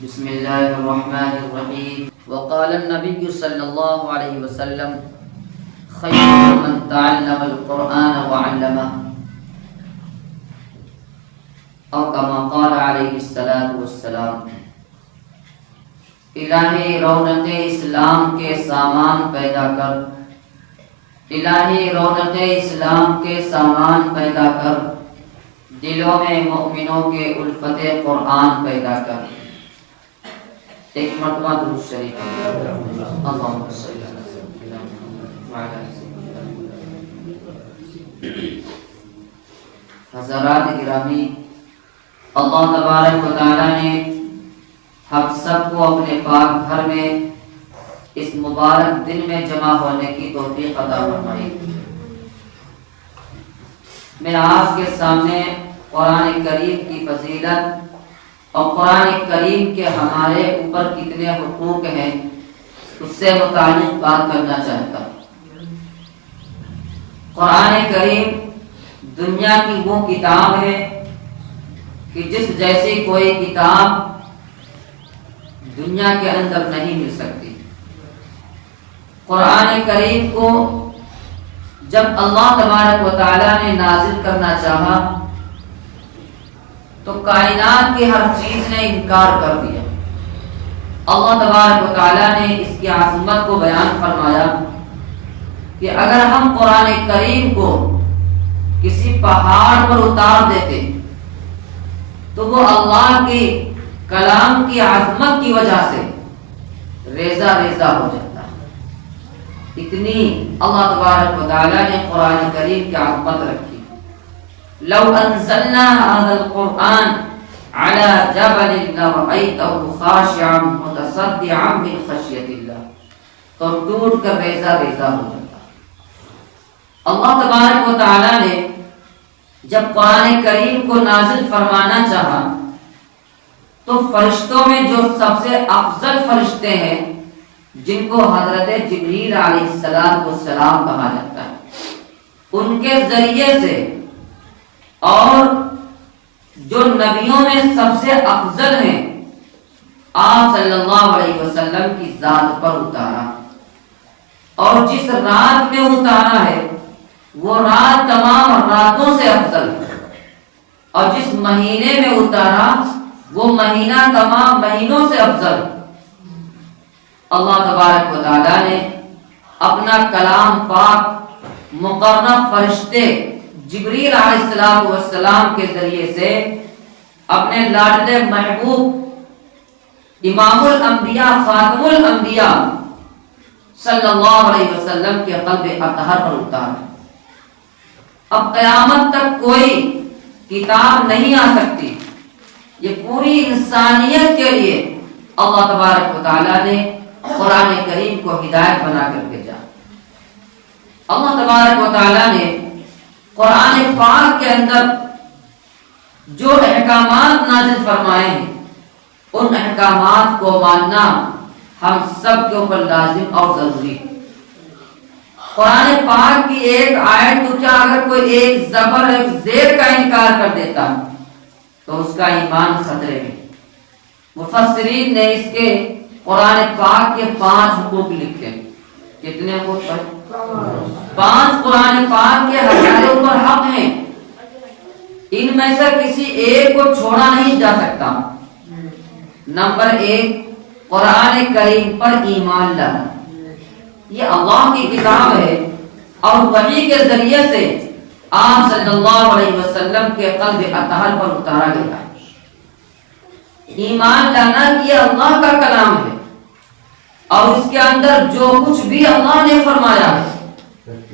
بسم اللہ الرحمن الرحیم وقال النبی صلی اللہ علیہ وسلم خیر من تعلم القرآن وعلمہ او کما قال علیہ الصلاۃ والسلام۔ الہی رونق اسلام کے سامان پیدا کر، الہی رونق اسلام کے سامان پیدا کر، دلوں میں مؤمنوں کے الفت قرآن پیدا کر۔ ایک مرتبہ درود شریف اللہم صلی علی سیدنا محمد وعلی آل سیدنا محمد۔ حضرات گرامی، اللہ تبارک و تعالی نے ہم سب کو اپنے پاک گھر میں اس مبارک دن میں جمع ہونے کی توفیق عطا فرمائی۔ میں آپ کے سامنے قرآن کریم کی فضیلت اور قرآن کریم کے ہمارے اوپر کتنے حقوق ہیں اس سے متعلق بات کرنا چاہتا ہوں۔ قرآن کریم دنیا کی وہ کتاب ہے کہ جس جیسی کوئی کتاب دنیا کے اندر نہیں مل سکتی۔ قرآن کریم کو جب اللہ تبارک و تعالی نے نازل کرنا چاہا تو کائنات کی ہر چیز نے انکار کر دیا۔ اللہ تبارک و تعالی نے اس کی عظمت کو بیان فرمایا کہ اگر ہم قرآن کریم کو کسی پہاڑ پر اتار دیتے تو وہ اللہ کی کلام کی عظمت کی وجہ سے ریزہ ریزہ ہو جاتا۔ اتنی اللہ تبارک و تعالی نے قرآن کریم کی عظمت رکھی۔ لو انزلنا هذا القرآن على جبل لرأيته خاشعا متصدعا من خشية الله، تو ٹوٹ کر ریزہ ریزہ ہو جاتا۔ اللہ تبارک و تعالی نے جب قرآن کریم کو نازل فرمانا چاہا تو فرشتوں میں جو سب سے افضل فرشتے ہیں جن کو حضرت جبریل علیہ السلام کہا جاتا ہے، ان کے ذریعے سے اور جو نبیوں میں سب سے افضل ہیں آپ صلی اللہ علیہ وسلم کی ذات پر اتارا، اور جس رات میں اتارا ہے وہ رات تمام راتوں سے افضل ہے، اور جس مہینے میں اتارا وہ مہینہ تمام مہینوں سے افضل۔ اللہ تبارک و تعالی نے اپنا کلام پاک مقرب فرشتے جبریل علیہ السلام کے ذریعے سے اپنے لاڈلے محبوب امام الانبیاء خاتم الانبیاء صلی اللہ علیہ وسلم کے قلب اطہر پر اتارا۔ اب قیامت تک کوئی کتاب نہیں آ سکتی، یہ پوری انسانیت کے لیے اللہ تبارک و تعالی نے قرآن کریم کو ہدایت بنا کر بھیجا۔ اللہ تبارک و تعالی نے قرآن پاک کے اندر جو احکامات نازل فرمائے ہیں ان احکامات کو ماننا ہم سب کے اوپر لازم اور ضروری ہے۔ قرآن پاک کی ایک آیت تو کیا اگر کوئی ایک زبر ایک زیر کا انکار کر دیتا تو اس کا ایمان خطرے میں۔ مفسرین نے اس کے قرآن پاک کے 5 حقوق لکھے۔ کتنے حقوق پر؟ 5 قرآن پاک کے ہمارے اوپر حق ہیں، ان میں سے کسی ایک کو چھوڑا نہیں جا سکتا۔ نمبر 1، قرآن کریم پر ایمان لانا۔ یہ اللہ کی کتاب ہے اور وحی کے ذریعے سے آپ صلی اللہ علیہ وسلم کے قلب اطہر پر اتارا گیا ہے۔ ایمان لانا کہ یہ اللہ کا کلام ہے اور اس کے اندر جو کچھ بھی اللہ نے فرمایا ہے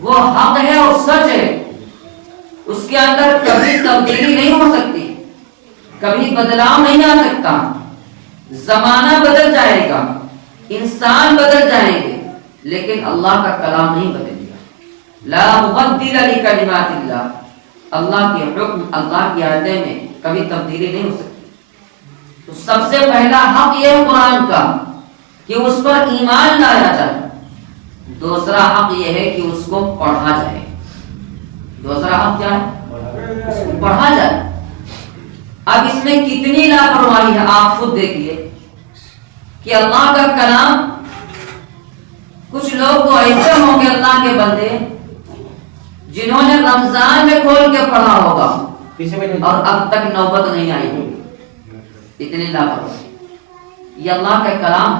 وہ حق ہے اور سچ ہے، اس کے اندر کبھی تبدیلی نہیں ہو سکتی، کبھی بدلاؤ نہیں آ سکتا۔ زمانہ بدل جائے گا، انسان بدل جائیں گے، لیکن اللہ کا کلام نہیں بدلے گا۔ لا مبدل لکلمات اللہ، اللہ کے حکم اللہ کی آیتیں میں کبھی تبدیلی نہیں ہو سکتی۔ تو سب سے پہلا حق یہ ہے قرآن کا کہ اس پر ایمان لایا جائے۔ دوسرا حق یہ ہے کہ اس کو پڑھا جائے۔ دوسرا حق کیا ہے؟ اس کو پڑھا جائے۔ اب اس میں کتنی لاپرواہی ہے آپ خود دیکھیے۔ کہ اللہ کا کلام، کچھ لوگ تو ایسے ہوں گے اللہ کے بندے جنہوں نے رمضان میں کھول کے پڑھا ہوگا اور اب تک نوبت نہیں آئی ہوگی، اتنی لاپرواہی۔ یہ اللہ کا کلام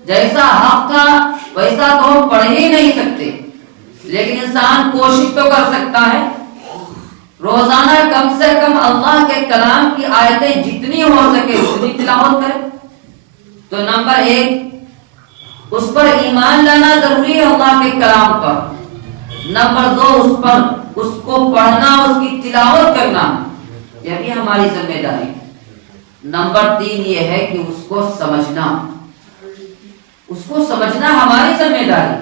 جیسا حق تھا ویسا تو ہم پڑھ ہی نہیں سکتے، لیکن انسان کوشش تو کر سکتا ہے روزانہ کم سے کم اللہ کے کلام کی آیتیں جتنی ہو سکے اتنی تلاوت کرے۔ تو نمبر 1 اس پر ایمان لانا ضروری ہے اللہ کے کلام پر۔ نمبر 2 اس کو پڑھنا، اس کی تلاوت کرنا، یہ بھی ہماری ذمہ داری۔ نمبر 3 یہ ہے کہ اس کو سمجھنا ہماری ذمہ داری۔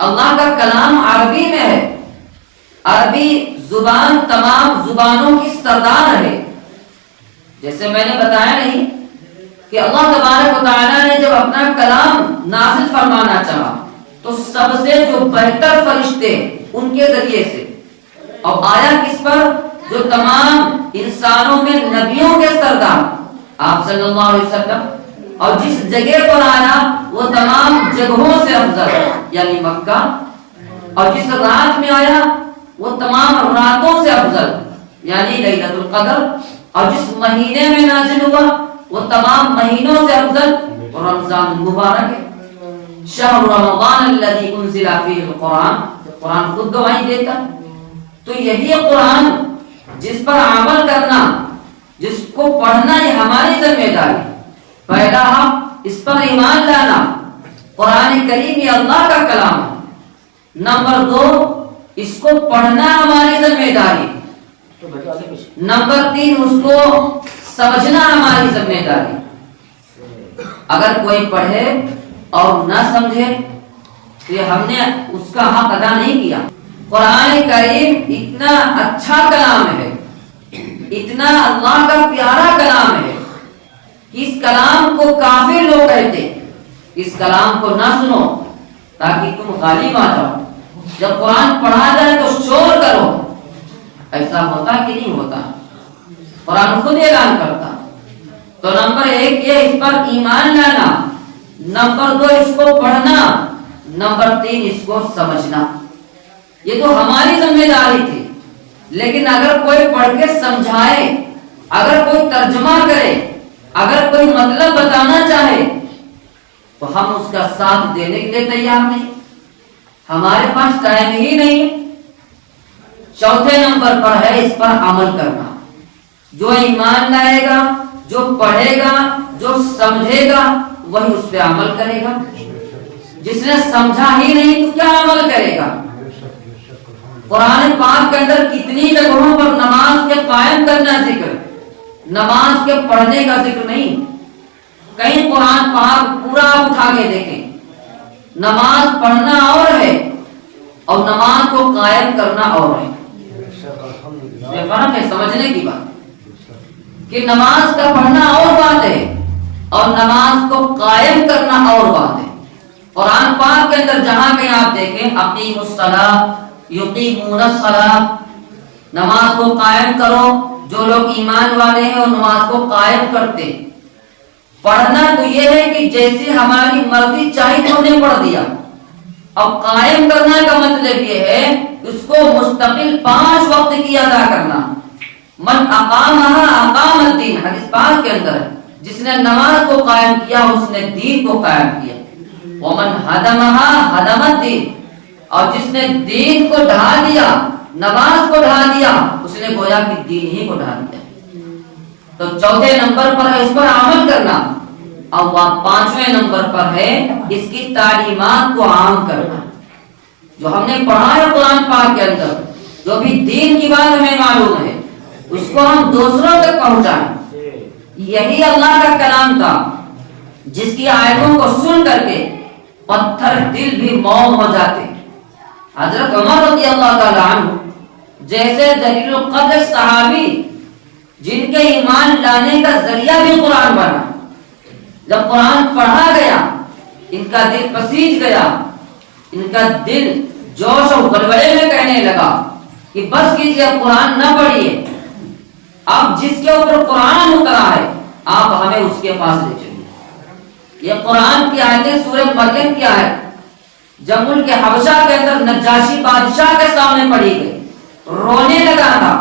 اللہ کا کلام عربی میں ہے، عربی زبان تمام زبانوں کی سردار ہے۔ جیسے میں نے بتایا نہیں کہ اللہ تبارک و تعالیٰ نے جب اپنا کلام نازل فرمانا چاہا تو سب سے جو بہتر فرشتے ان کے ذریعے سے، اور آیا کس پر؟ جو تمام انسانوں میں نبیوں کے سردار آپ صلی اللہ علیہ وسلم، اور جس جگہ پر آیا وہ تمام جگہوں سے افضل یعنی مکہ، اور جس رات میں آیا وہ تمام راتوں سے افضل یعنی لیلۃ القدر، اور جس مہینے میں نازل ہوا وہ تمام مہینوں سے افضل رمضان المبارک ہے۔ شہر رمضان الذی انزل فیہ القرآن، قرآن خود گواہی دیتا۔ تو یہی قرآن جس پر عمل کرنا، جس کو پڑھنا، یہ ہماری ذمہ داری۔ پہلا ہم اس پر ایمان لانا، قرآن کریم یہ اللہ کا کلام ہے۔ نمبر 2 اس کو پڑھنا ہماری ذمہ داری۔ نمبر 3 اس کو سمجھنا ہماری ذمہ داری۔ اگر کوئی پڑھے اور نہ سمجھے تو یہ ہم نے اس کا حق ادا نہیں کیا۔ قرآن کریم اتنا اچھا کلام ہے، اتنا اللہ کا پیارا کلام ہے کہ اس کلام کو کافر لوگ کہتے اس کلام کو نہ سنو تاکہ تم غالب آ جاؤ، جب قرآن پڑھا جائے تو شور کرو۔ ایسا ہوتا کہ نہیں ہوتا؟ قرآن خود اعلان کرتا۔ تو نمبر 1 یہ اس پر ایمان لانا، نمبر 2 اس کو پڑھنا، نمبر 3 اس کو سمجھنا۔ یہ تو ہماری ذمہ داری تھی، لیکن اگر کوئی پڑھ کے سمجھائے، اگر کوئی ترجمہ کرے، اگر کوئی مطلب بتانا چاہے تو ہم اس کا ساتھ دینے کے لیے تیار نہیں، ہمارے پاس ٹائم ہی نہیں۔ چوتھے نمبر پر ہے اس پر عمل کرنا۔ جو ایمان لائے گا، جو پڑھے گا، جو سمجھے گا، وہی اس پہ عمل کرے گا۔ جس نے سمجھا ہی نہیں تو کیا عمل کرے گا؟ قرآن پاک کے اندر کتنی جگہوں پر نماز کے قائم کرنا ذکر، نماز کے پڑھنے کا ذکر نہیں۔ کہیں قرآن پاک پورا اٹھا کے دیکھیں، نماز پڑھنا اور ہے اور نماز کو قائم کرنا اور ہے۔ یہ فرق ہے سمجھنے کی بات، کہ نماز کا پڑھنا اور بات ہے اور نماز کو قائم کرنا اور بات ہے۔ قرآن پاک کے اندر جہاں کہیں آپ دیکھیں اقیموا الصلاۃ یقیمون الصلاۃ، نماز کو قائم کرو، جو لوگ ایمان والے ہیں وہ نماز کو قائم کرتے۔ پڑھنا تو یہ ہے کہ جیسے ہماری مرضی چاہی تو ہم نے پڑھ دیا، اب قائم کرنا کا مطلب یہ ہے اس کو مستقل 5 وقت کی ادا کرنا۔ من اقامہا اقام الدین، حدیث پاک کے اندر ہے، جس نے نماز کو قائم کیا اس نے دین کو قائم کیا۔ ومن ہدمہا ہدم الدین، اور جس نے دین کو ڈھا دیا، نماز کو ڈھا دیا، اس نے گویا کہ دین ہی کو ڈھا دیا۔ تو چوتھے نمبر پر ہے اس پر عمل کرنا، اور 5ویں نمبر پر ہے اس کی تعلیمات کو عام کرنا۔ جو ہم نے پڑھا ہے قرآن پاک کے اندر، جو بھی دین کی بات ہمیں معلوم ہے، اس کو ہم دوسروں تک پہنچائیں۔ یہی اللہ کا کلام تھا جس کی آیتوں کو سن کر کے پتھر دل بھی موم ہو جاتے۔ حضرت عمر رضی اللہ تعالی عنہ جیسے جلیل القدر صحابی جن کے ایمان لانے کا ذریعہ بھی قرآن بنا، جب قرآن پڑھا گیا ان کا دل پسیج گیا، ان کا دل جوش اور غلبلے میں کہنے لگا کہ بس کیجیے، اب قرآن نہ پڑھیے، اب جس کے اوپر قرآن اترا ہے آپ ہمیں اس کے پاس لے چلیے۔ یہ قرآن کی آیتیں سورہ مریم کی آیت جب ملک حبشہ کے اندر نجاشی بادشاہ کے سامنے پڑھی گئی، رونے لگا تھا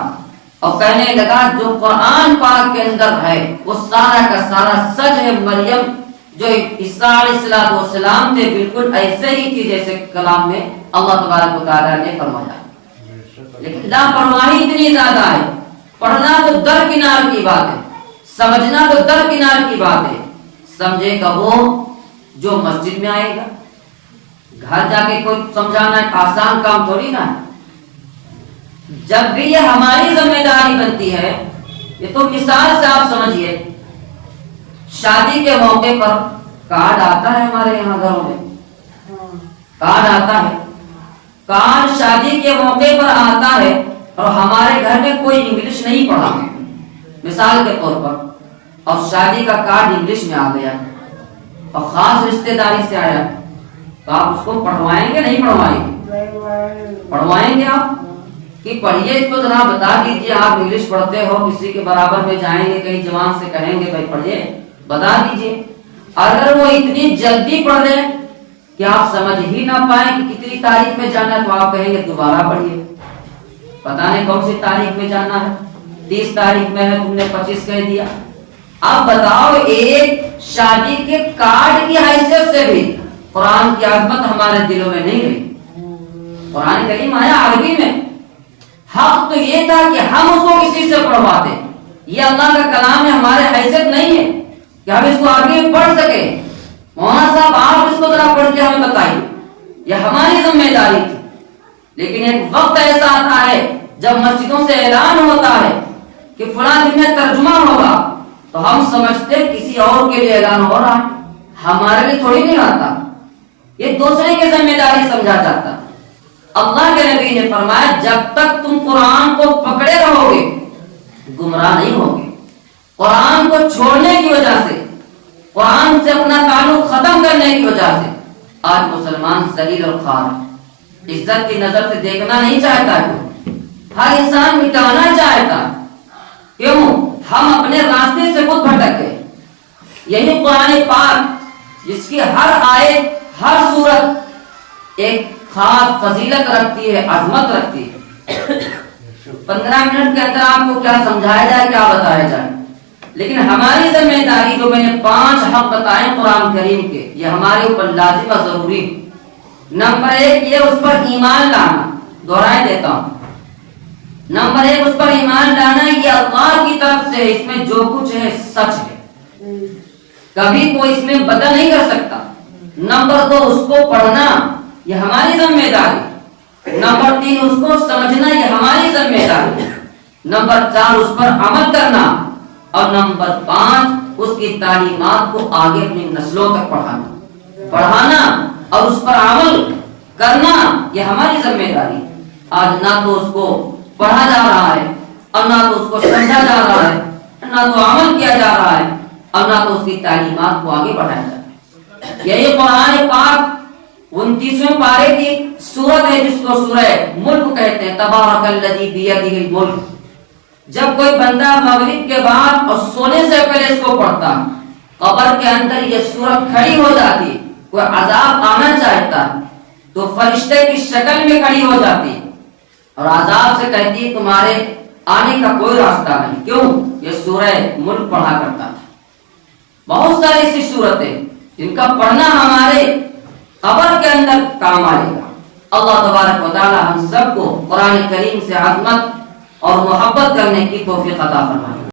اور کہنے لگا جو قرآن پاک کے اندر ہے وہ سارا کا سارا سچ ہے، مریم جو عیسیٰ علیہ السلام تھے بالکل ایسے ہی تھی جیسے کلام میں اللہ تبارک و تعالیٰ نے فرمایا۔ لیکن لاپرواہی اتنی زیادہ ہے، پڑھنا تو درکنار کی بات ہے، سمجھنا تو درکنار کی بات ہے، سمجھے گا وہ جو مسجد میں آئے گا، گھر جا کے کوئی سمجھانا آسان کام تھوڑی نہ ہے۔ جب بھی یہ ہماری ذمہ داری بنتی ہے، یہ تو مثال سے آپ سمجھیے، شادی کے موقع پر کارڈ آتا ہے ہمارے یہاں گھروں میں، کارڈ آتا ہے، کارڈ شادی کے موقع پر آتا ہے اور ہمارے گھر میں کوئی انگلش نہیں پڑھا مثال کے طور پر، اور شادی کا کارڈ انگلش میں آ گیا اور خاص رشتہ داری سے آیا، تو آپ اس کو پڑھوائیں گے نہیں پڑھوائیں گے؟ پڑھوائیں گے آپ کہ پڑھیے اس کو ذرا بتا دیجئے، آپ انگلش پڑھتے ہو، کسی کے برابر میں جائیں گے کہیں جوان سے کہیں گے بھائی پڑھیے بتا دیجئے۔ اگر وہ اتنی جلدی پڑھ لیں کہ آپ سمجھ ہی نہ پائیں کہ کتنی تاریخ میں جانا ہے، تو آپ کہیں گے دوبارہ پڑھیے، پتہ نہیں کون سی تاریخ میں جانا ہے، 30 تاریخ میں ہے، تم نے 25 کہہ دیا۔ اب بتاؤ ایک شادی کے کارڈ کی حیثیت سے بھی قرآن کی عظمت ہمارے دلوں میں نہیں رہی۔ قرآن کریم آیا عربی میں، حق تو یہ تھا کہ ہم اس کو کسی سے پڑھواتے، یہ اللہ کا کلام ہے، ہمارے حیثیت نہیں ہے کہ ہم اس کو آگے پڑھ سکے۔ مولانا صاحب آپ اس کو ذرا پڑھ کے ہمیں بتائیے، یہ ہماری ذمہ داری تھی۔ لیکن ایک وقت ایسا آتا ہے جب مسجدوں سے اعلان ہوتا ہے کہ فلاں دن میں ترجمہ ہوگا، تو ہم سمجھتے کسی اور کے لیے اعلان ہو رہا ہے، ہمارے لیے تھوڑی نہیں آتا، یہ دوسرے کی ذمہ داری سمجھا جاتا۔ اللہ کے نبی نے فرمایا جب تک تم قرآن کو پکڑے رہو گے گمراہ نہیں ہوگے۔ قرآن کو چھوڑنے کی وجہ سے، قرآن سے اپنا تعلق ختم کرنے کی وجہ سے آج مسلمان ذلیل اور خوار ہے، عزت کی نظر سے دیکھنا نہیں چاہتا ہے، ہر انسان مٹانا چاہتا۔ کیوں؟ ہم اپنے راستے سے خود بھٹک گئے۔ یہی قرآن پاک جس کی ہر آیت ہر سورت ایک خاص فضیلت رکھتی ہے، عظمت رکھتی ہے۔ 15 منٹ کے اندر آپ کو کیا سمجھایا جائے، کیا بتایا جائے، لیکن ہماری ذمہ داری جو میں نے 5 حق بتائے قرآن کریم کے، یہ ہمارے اوپر لازم و ضروری۔ نمبر 1 یہ اس پر ایمان لانا، دہرائے دیتا ہوں، نمبر 1 اس پر ایمان لانا، یہ اللہ کی طرف سے، اس میں جو کچھ ہے سچ ہے، کبھی کوئی اس میں بدل نہیں کر سکتا۔ نمبر 2 اس کو پڑھنا، یہ ہماری ذمہ داری۔ نمبر 3 اس کو سمجھنا، یہ ہماری ذمہ داری۔ نمبر 4 اس پر عمل کرنا، اور نمبر 5 اس کی تعلیمات کو آگے اپنی نسلوں تک پڑھانا اور اس پر عمل کرنا، یہ ہماری ذمہ داری۔ آج نہ تو اس کو پڑھا جا رہا ہے، اور نہ تو اس کو سمجھا جا رہا ہے، نہ تو عمل کیا جا رہا ہے، اور نہ تو اس کی تعلیمات کو آگے بڑھایا جا رہا ہے۔ یہی قرآن پاک 29ویں پارے کی سورت ہے جس کو سورہ ملک کہتے ہیں، تبارک الذی بیدہ الملک۔ جب کوئی بندہ مغرب کے بعد اور سونے سے پہلے اس کو پڑھتا، قبر کے اندر یہ سورت کھڑی ہو جاتی، کوئی عذاب آنا چاہتا تو فرشتے کی شکل میں کھڑی ہو جاتی اور عذاب سے کہتی تمہارے آنے کا کوئی راستہ نہیں۔ کیوں؟ یہ سورہ ملک پڑھا کرتا تھا۔ بہت ساری ایسی صورتیں جن کا پڑھنا ہمارے قبر کے اندر کام آئے گا۔ اللہ تبارک و تعالی ہم سب کو قرآن کریم سے عظمت اور محبت کرنے کی توفیق عطا فرمائے۔